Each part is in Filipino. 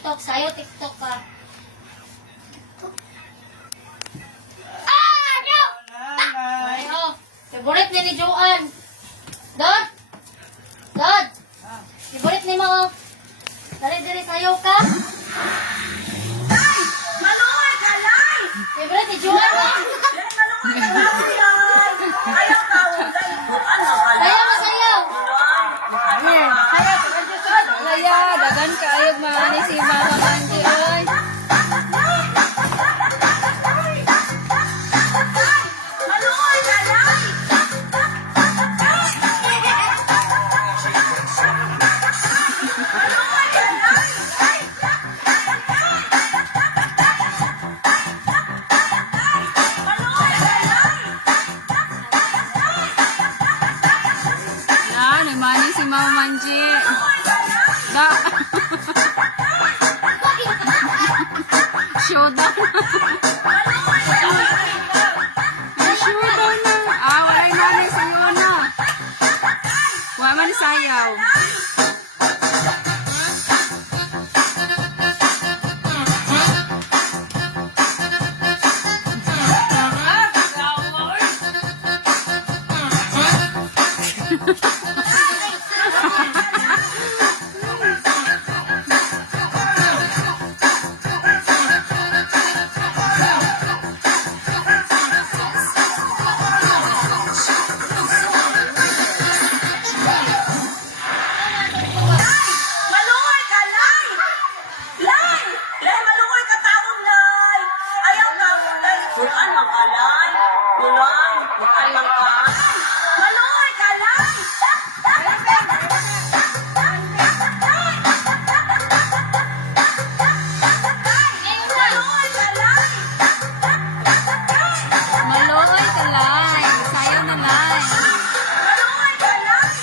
TikTok, sayo TikTok ka. Ano? Ayo. Favorite ni Joan. Dad? Dad? Favorite ni mo. Dali sayo ka. Ay! Maluhay ka, Lai! Favorite ni Joan. Maluhay ka, Lai! Ayaw ka, Ulay! Ano ka, Lai? Sayo mo sayo. Laya, dagan kaayog maani si Mama Manji, oy. Maluhay ka, Lai! Maluhay ka, Lai! Maluhay ka, Lai! Yan, nagmani si Mama Manji. Da. Showdown. Showdown na. Wala yung nanay sa'yo na. Wala man sayaw. Maluhay ka, Lai! Lai! Lai, maluhay ka taon, Lai! Ayaw ka, Ulay! Kulaan mang ka, Lai! Kulaan mang ka! Maluhay ka, Lai! Maluhay ka, Lai! Maloy ka, Lai. Sayaw na, Lai. Maluhay ka, Lai!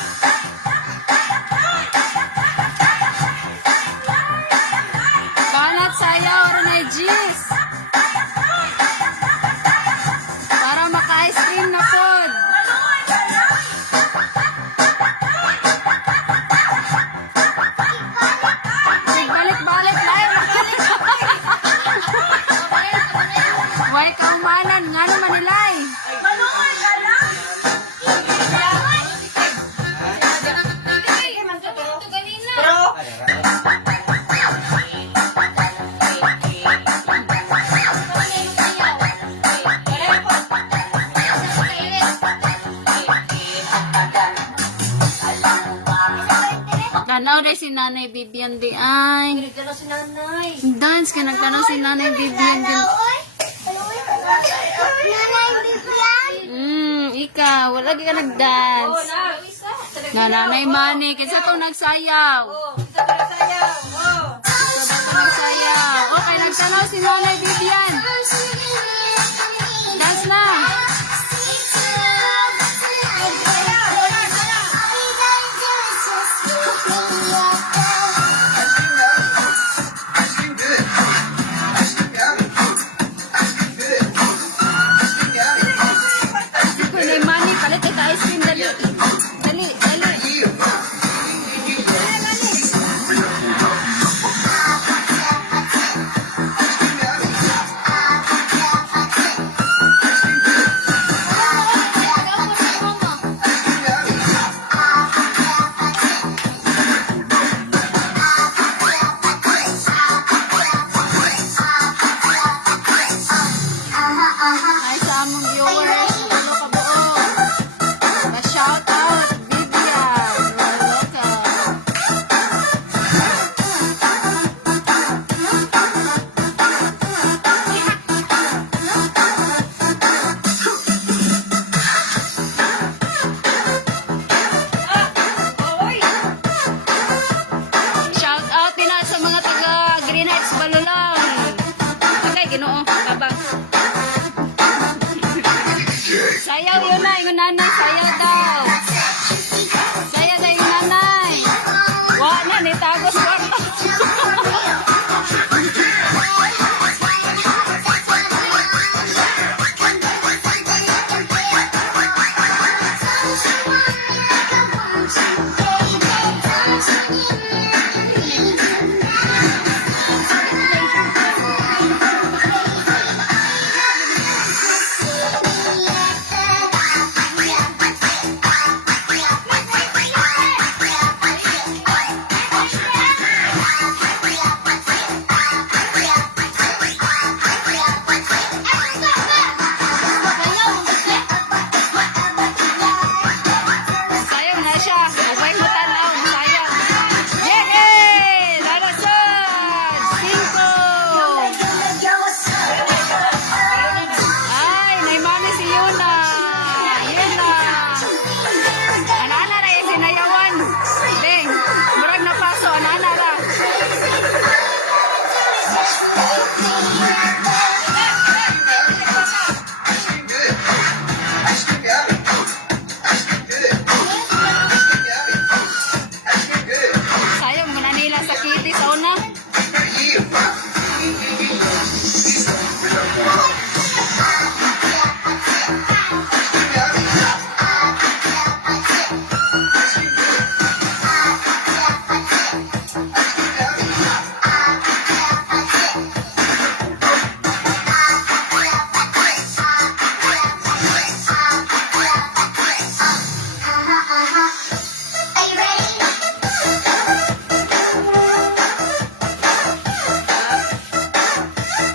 Kalat sayaw, Renay Gis. Para maka-ice cream na pod. Maluhay ka, Lai! Balik-balik, Lai. Way kaumanan, nga naman ni Lai. Maluhay ka, Lai! Tanaw day si Nanay Bibian di ay. Nagdala si nanay. Dance ka nagtanaw si Nanay Bibian din. Ikaw, wala ka nag-dance. Nga Nanay Mani, kinsa to nagsayaw. Kinsa to nagsayaw. Okay, nagtanaw si Nanay Bibian. Dance na. Nanay Mani, palit ka ice cream dali. Dali, dali. ginoo. Babang. Sayaw yun na, yung nanay. Sayaw daw. Sayaw daw yung nanay. Wa na, nitagos kwarto. Sayang na siya. Huwag mo tanaw. Sayang. Yay! Lalasod! 5! Ay, naimani si Yuna. Yuna. Ana-ana na yung sinayawan. Deng, murag na paso. Ana-ana ra. Sayang mo na nila sa kitty sa una.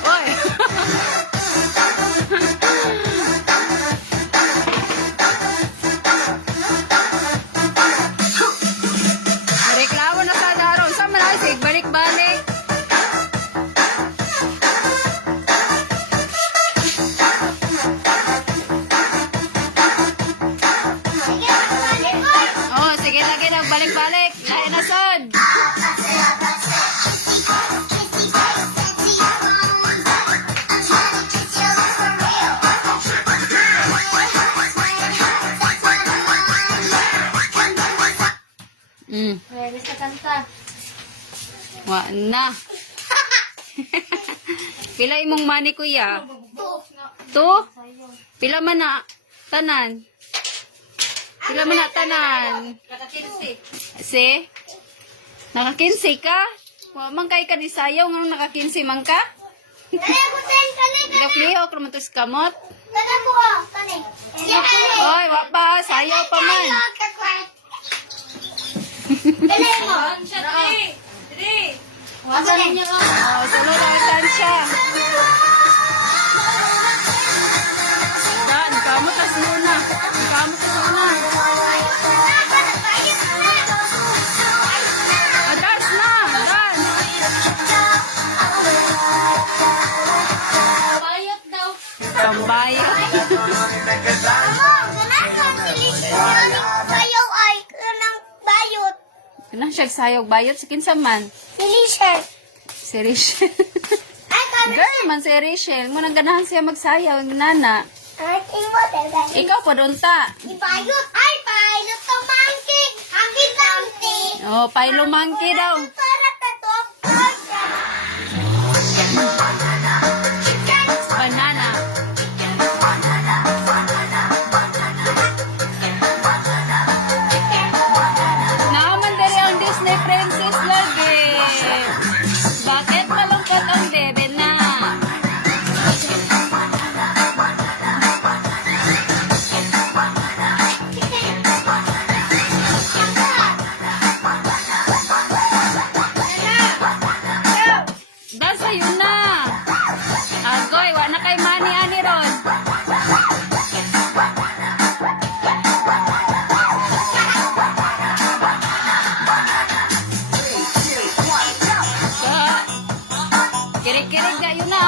Oy! Reklamo na sa daron. Sa malasig, balik-balik. Oh, sige lagi na, balik-balik. Lain na sad. Pwede sa kanta. Wa na. Pila imong money kuya? 2? Pila man na tanan? Pila man na tanan? Si? Naka-15 ka? Wa man kay ka ni sayaw nga naka-15 man ka? Lihok naman to sa kamot. Oy, wa pa, sayaw pa man. Wasa niya ka. Oh, sunod ang tansya. Dan, kamot tas muna. Kamot tas muna. Dance na, dance. Bayot daw. Pambayot. Kanang siya sayog bayot sa kinsa man. Si Rachel. Girl man si Rachel. Ngunang ganahan siya magsayaw ang nana. Ikaw pa doon ta. Oh, pailo monkey daw. Banana. Naaman dali ang Disney princess lagi. Bakit malungkot ang bebe na? Dasa yun na. Agoy, wa na kay money ani ron. Kirig-kirig na yun na.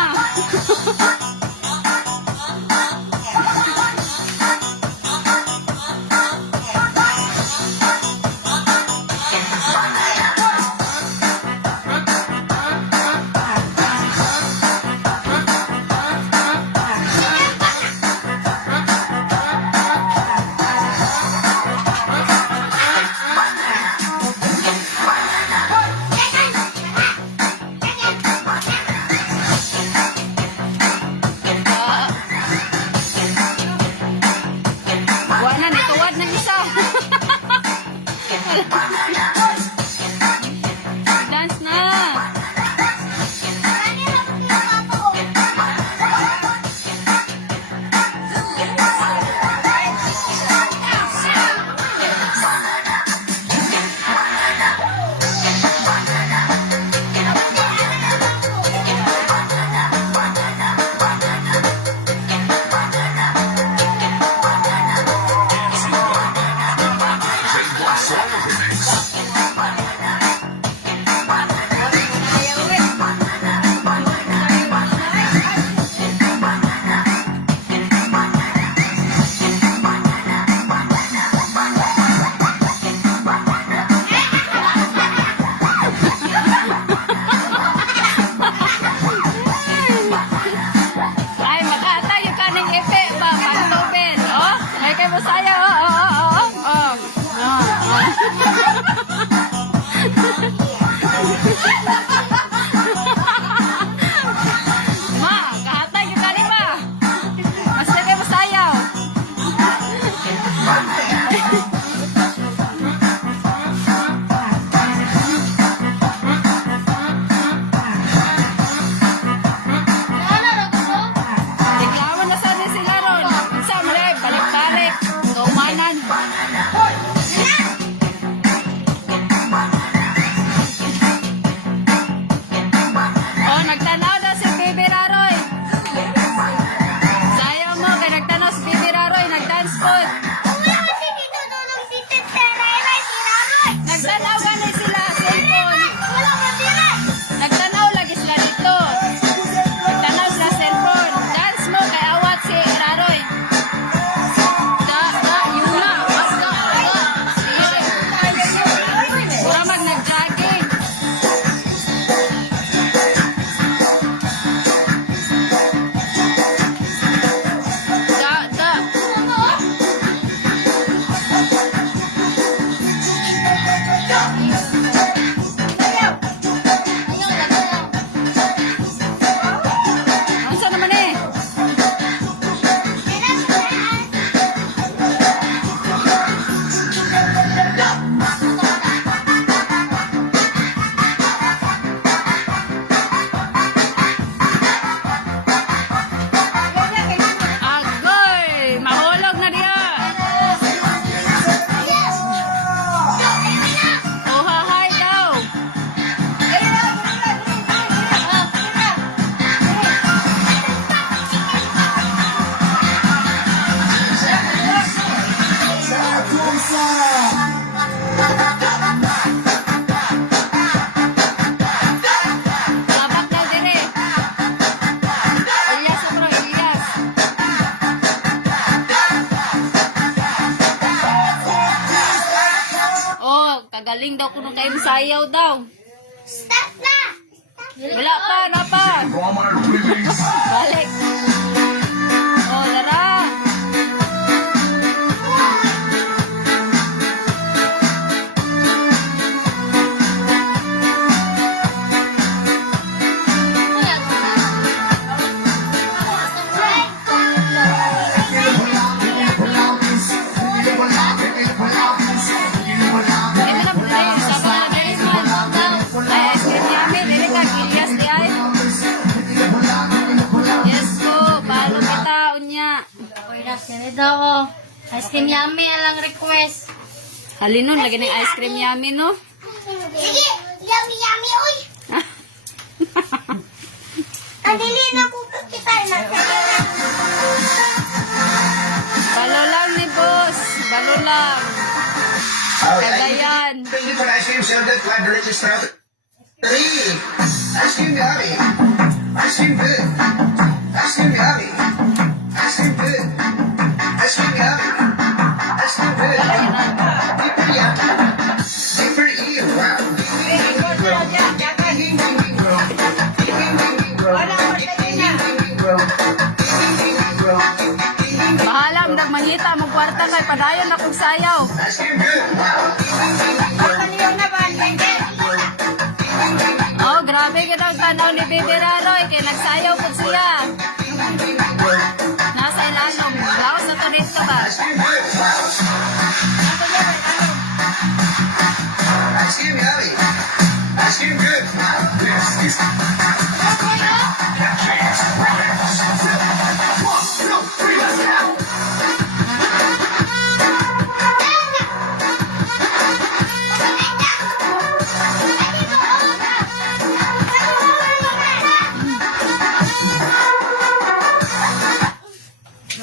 galing daw kuno kayo sayaw daw. Stop na! Wala pa, wala pa. Balik. Oh, Lara. Daw, ice cream yummy lang request. Halin nun, lagi ng ice cream yummy, no? Sige, yummy yummy, uy. Kadili na ko kita na. Balo lang ni boss. Balo lang. Kagayan. Thank you for ice cream soda, glad to register. 3. Ice cream yummy. Ice cream good. Ice cream yummy. Ice cream good. Ice cream yummy. Ice cream good. Deeper yummy. Deeper E. Wow. Bahala, ang mangita, magkwarta kay padayon akong sayaw. Ice cream good. Oh, grabe ka daw tanaw ni Baby Raroy, kay nagsayaw po siya. Nasa ilalong, gawas na to dito ba? Ice cream good. Ice cream yummy. Ice cream good. This is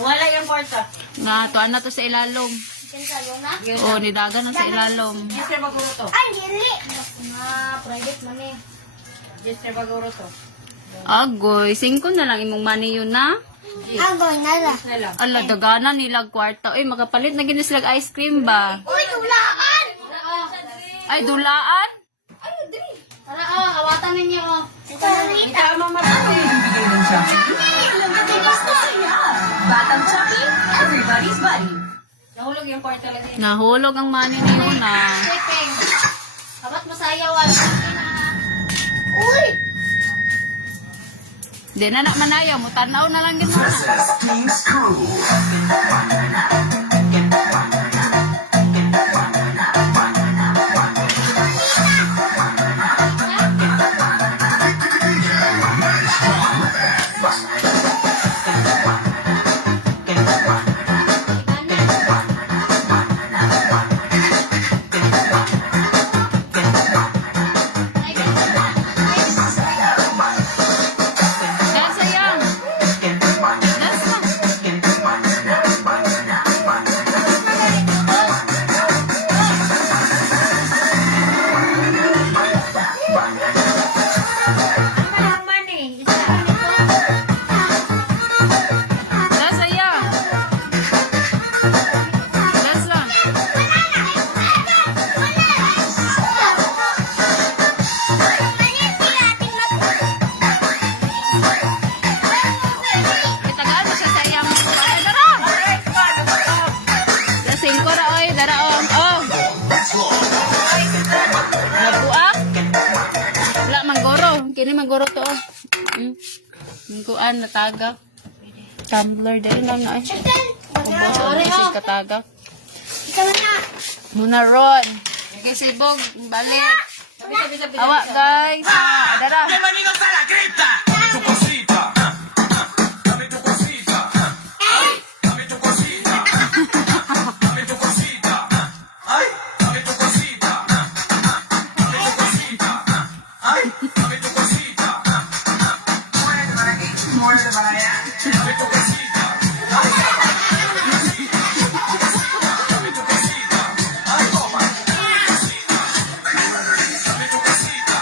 Wala yung kwarta. Tuan na to sa ilalong. Oh, nidagan na sa ilalong. Yes, sir, maguro to. Ay, dili. Private man eh. Yes, sir, maguro to. Agoy, 5 na lang imong money yun na. Agoy na lang. Na lang. Ala, daganan nilag kwarta. Uy, makapalit na ginis lag ice cream ba? Uy, tulaan! Ay, dulaan? Tara, hawatan ninyo. Tama marami. Batang Chucky, everybody's buddy. Nahulog yung kwarta lang din. Nahulog ang money ni yun na. Pepeng. Kabat mo sayawan. Uy! Di na na manayaw, mutanaw na lang din mo na. King's Crew. Dance sayang. Dance na. Malaman eh. Isa ka nito. Dance sayang. Dance lang. Itagaan mo siya sa iyang para dara. Lasing ko ra oy, dara oh. Oh. Nabuak. Wala manggoro, kini manggoro to. Oh. Mingguan nataga. Tumbler dahil lang na ay. Ori oh. Kataga. Ikaw na. Muna Ron. Okay, sibog. Balik. Awa guys. Dara. Bienvenidos a la cripta. Tu cosita. Dame tu cosita. Dame tu cosita. Dame tu cosita. Ay, dame tu cosita. Dame tu cosita. Ay, dame tu cosita. Muévete para aquí, muévete para allá. Dame tu cosita. Ay, dame tu cosita. Ay, toma. Dame tu cosita.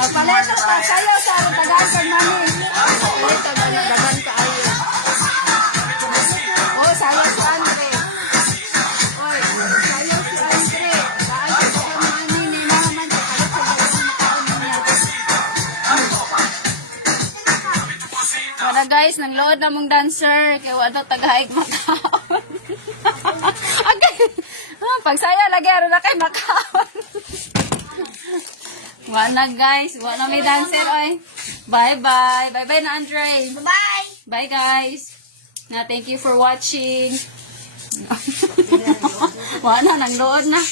Magpalito pa sa'yo sa tagaan kay mami. Ito, dagan ka ayo. Oh, sayo si Andre. Oy, sayo si Andre. Daan sa dagang mami ni naman. Kalit sa dagang taon niya. Wala guys, nang load na mong dancer. Kaya wala tagahaig makaon. Okay. Pagsaya lagi, ano na kay makaon. Wala guys, wala may dancer oy. Bye-bye. Bye-bye na Andre. Bye! Bye guys. Na thank you for watching. Wala nang load na.